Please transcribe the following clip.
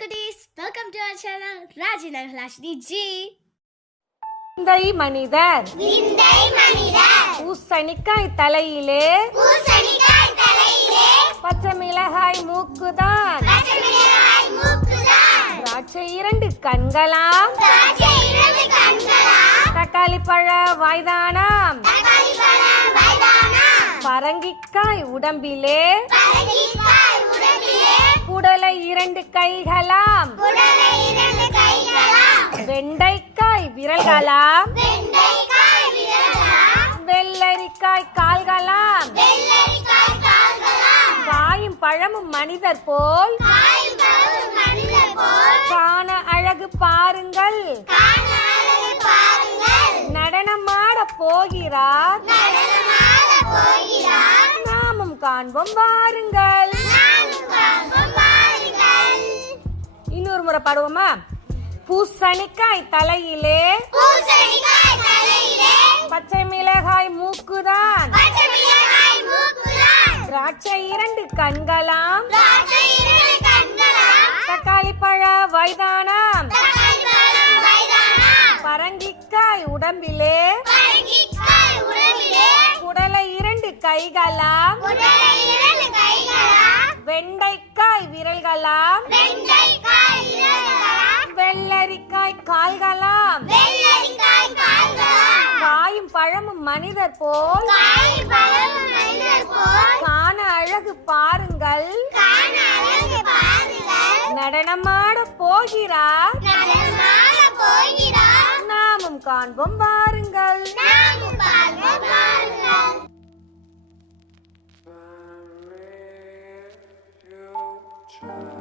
குட்டீஸ், welcome to our channel Rajina Halashini ji. விந்தை மனிதர் பூசணிக்காய் தலையிலே பச்சை மிளகாய் மூக்குதான் திராட்சை 2 கண்களாம் தக்காளி பழ வாய்தானாம் பரங்கிக்காய் உடம்பிலே குடலை 2 கைகளாம் வெண்டைக்காய் விரல்களாம் வெள்ளரிக்காய் கால்களாம் காயும் பழமும் மனிதர் போல் காண அழகு பாருங்கள் நடனமாட போகிறார் நாமும் காண்போம் வாருங்கள். இன்னொரு முறை பாடுவோமா? பூசணிக்காய் தலையிலே பச்சை மிளகாய் மூக்குதான் திராட்சை 2 கண்களாம் தக்காளி பழ வயதானாம் பரங்கிக்காய் உடம்பிலே குடலை 2 கைகளாம் வெண்டைக்காய் விரல்களாம் வெள்ளரிக்காய் கால்களாம் காயும் பழமும் மனிதர் போல் காண அழகு பாருங்கள் நடனமாட போகிறார் நாமும் காண்போம் வாருங்கள். Try